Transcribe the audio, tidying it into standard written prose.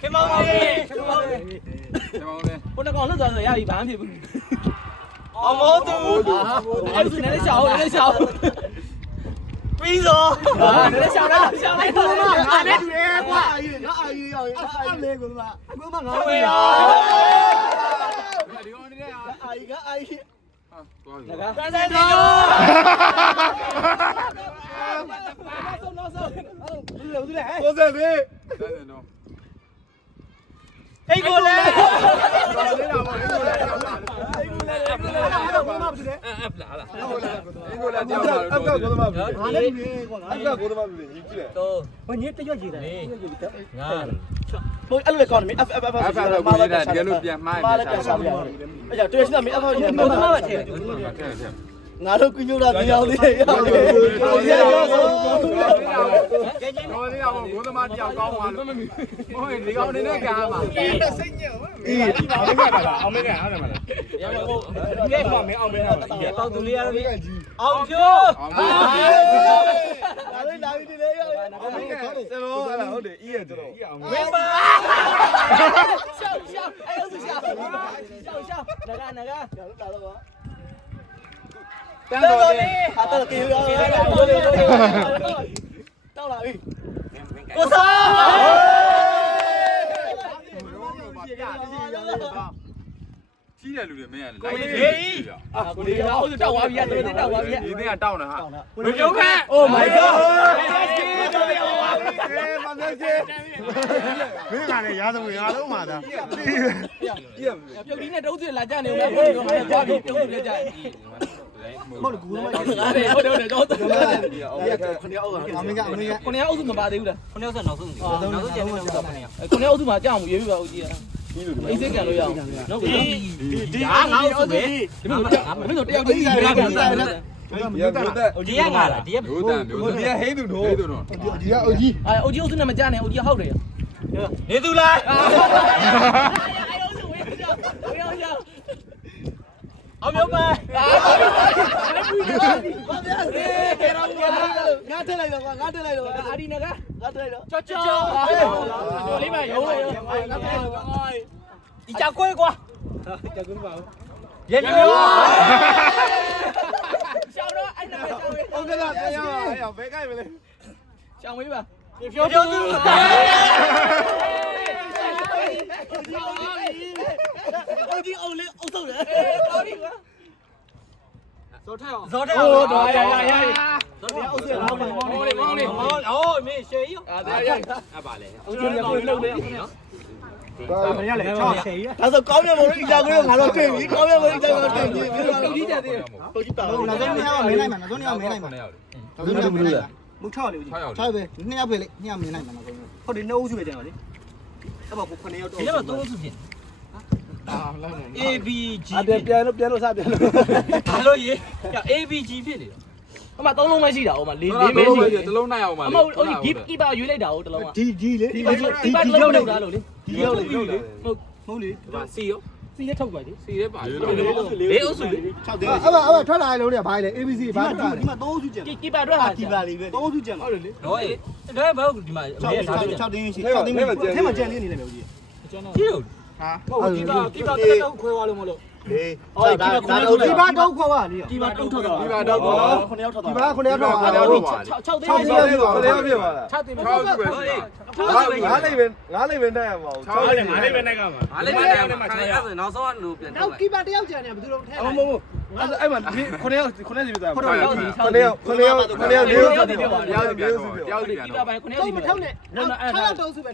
ခင်မောင်လေးဘုန်းကောင်လွတ်သွားဆိုရပြီဘာမှဖြစ်ဘူးအမောတူအဲ့ဒါနဲ့ရှောင်းပြီးစောနဲ့ရှောင်းလိုက်ကိုမငါနဲ့တူတယ်ကွာငါအာယူရောက်အဲ့လေကိုမငါဝေးရောဒီကောင်နေတဲ့အာယူဟာသွားပြီကန်စဲတော့ဆုံးလေကိုစဲပြီနော်အိကိုလေဘယ်ညတရွက်ကြည့်တယ်ငါဘိုးအဲ့လိုကောင်းတယ် F မာလာတကယ်လို့ပြန်မှားတယ်ပြန်ဆောင်ရတယ်အဲ့ကြောင့်တွေ့ရှိတာမင်း F ရေမမမထဲငါတို့ကွညိုတာတရားလေးရောက်တယ်တော်လေးအောင်ဘုသမားတယောက်ကောင်းသွားလို့ဟုတ်ရင်ဒီကောင်နေနဲ့ကားမှာစိတ်ညစ်အောင်မင်းကဟုတ်တယ်မလားရပါဘူးဒီကမှမင်းအောင်မင်းအောင်ဒီပေါက်သူလေးရတော့အောင်ဖြိုးလာပြီဒီလေးရောက်အောင်မင်းကကျွန်တော်ဟုတ်တယ်ဤရကျွန်တော်ဝင်းပါရှောက်အဲ့လိုရှောက်နဂါလာတော့တန်းတော်လေးဟာတော့ကေရောတောက်လာပြီကိုစားကြီးတယ်လူတွေမင်းကလိုက်နေကိုလေးရောတောက်သွားပြီတော်တော်တောက်သွားပြီဒီနေ့ကတောက်နေဟာဘယ်လိုခက် Oh my god မင်းကလည်းရာသဝင်အားလုံးမှာသာပြုတ်ဒီနဲ့တုံးစီလာကြနေဦးလားဘယ်လိုမှကြားပြီးပြုတ်နေကြဟုတ်တယ်ကူမဟုတ်တယ်တော့ခဏအောက်ကအမေခဏအောက်စုမပါသေးဘူးလားခဏအောက်စုနောက်ဆုံးကျန်နေတော့ခဏအောက်စုမှာကြောက်မှုရေးပြပါဦးကြီးအိတ်စိတ်ကန်လို့ရအောင်နော်ဒီငါအောက်စုပဲဒီမှာမင်းတို့တယောက်တည်းကြီးရတာဒီကငါလားဒီကမျိုးတန်မျိုးဒီကဟိသူတို့ဒီကအုတ်ကြီးအုတ်ကြီးအုတ်စုနဲ့မကြနဲ့အုတ်ကြီးဟုတ်တယ်နေသူလားအောင်မျိုးပဲငါထည့်လိုက်တော့အာဒီနကငါထည့်လိုက်တော့ကြောလေးပါရုံးဒီကြောက်ခွဲကွာကြောက်ခွဲပါဦးရေမျိုးရှောင်းတော့အဲ့နကရှောင်းဟုတ်ကဲ့လားတရားဘယ်ကိုက်မလဲရှောင်းမေးပါဖြိုးသူအုတ်ကြီးအုတ်လေးအုတ်ဆုံးတယ်တော်ပြီကွာဇော်ထက်အောင်တော်ရရဇော်ထက်အုတ်စီလာပါမောင်းလေးအော်မင်းရှေးရောအဲ့ပါလေအုတ်ကြီးကလှုပ်နေအောင်နော်မရလေ6ရှေးရဒါဆိုကောင်းမြတ်မို့အကြောင်းကိုငါတော့တွေ့ပြီကောင်းမြတ်မို့အကြောင်းကိုတွေ့ပြီမင်းတို့ကကြီးကြသေးတယ်ပုတ်ကြီးပါဘူးနောက်ဆုံး2ယောက်မင်းနိုင်မှာနောက်ဆုံး2ယောက်မင်းနိုင်မှာနောက်ဆုံး2ယောက်မင်းနိုင်မှာမူ6လေဦး6ပဲ2ယောက်ပဲလေ2ယောက်မင်းနိုင်မှာနောက်ဆုံးဟုတ်တယ်2ဦးစုပဲကျန်ပါလေအဲ့ပါကို9ယောက်တော့ဒီမှာ3ဦးစုဖြစ်ABG ပြန်လို့စပြန်လို့ဘာလို့ရေး ABG ဖြစ်နေတော့အမ3လုံးမရှိတာဟိုမှာ4မဲရှိတယ်တစ်လုံးနိုင်အောင်ပါလေအမဟုတ်ဒီကီပါရွေးလိုက်တာဟိုတစ်လုံးကဒီလေဒီပါတစ်လုံးလောက်တာလို့လေဒီရောက်လေဟုတ်လေဒါစီရောစီရက်ထုတ်ပါလေစီရဲပါလေးအုပ်စုလေ6တင်းအဲ့ထွက်လာတဲ့လုံးတွေကဘာလဲ ABC ဘာထွက်လာဒီမှာ3အုပ်စုကျန်ကီပါထွက်ဟာကီပါလေးပဲ3အုပ်စုကျန်ဟုတ်တယ်လေတော့အေးဒါဘာလို့ဒီမှာ6တင်းရှိ6တင်းထဲမှာကျန်လေးနေတယ်မျိုးကြီးကျန်တော့ကြီးဟာဟုတ်ကီပါတော့ခွဲသွားလို့မလို့လေဟုတ်ဒါဒီဘာတော့ခွာပါလေဒီဘာတုံးထွက်သွားဒီဘာတော့9ယောက်ထွက်သွားဒီဘာ9ယောက်ထွက်သွား6တင်း6တင်း9ယောက်ဖြစ်ပါလား6တင်း6ပဲငါးလေးပဲနိုင်ရမှာ6လေး5လေးပဲနိုင်ကမှာ5လေးပဲနိုင်မှာ6ရက်ဆိုနောက်ဆုံးကလူပြန်နောက်ကီပါတယောက်ကျန်နေဘယ်သူလုံးထဲမဟုတ်အဲ့မှာ9ယောက်စီပြသွား9ယောက်4ယောက်4ယောက်4ယောက်4ယောက်4ယောက်တယောက်စီပြန်တော့ကီပါပိုင်း9ယောက်စီမထောက်နဲ့6ယောက်တုံးစုပဲ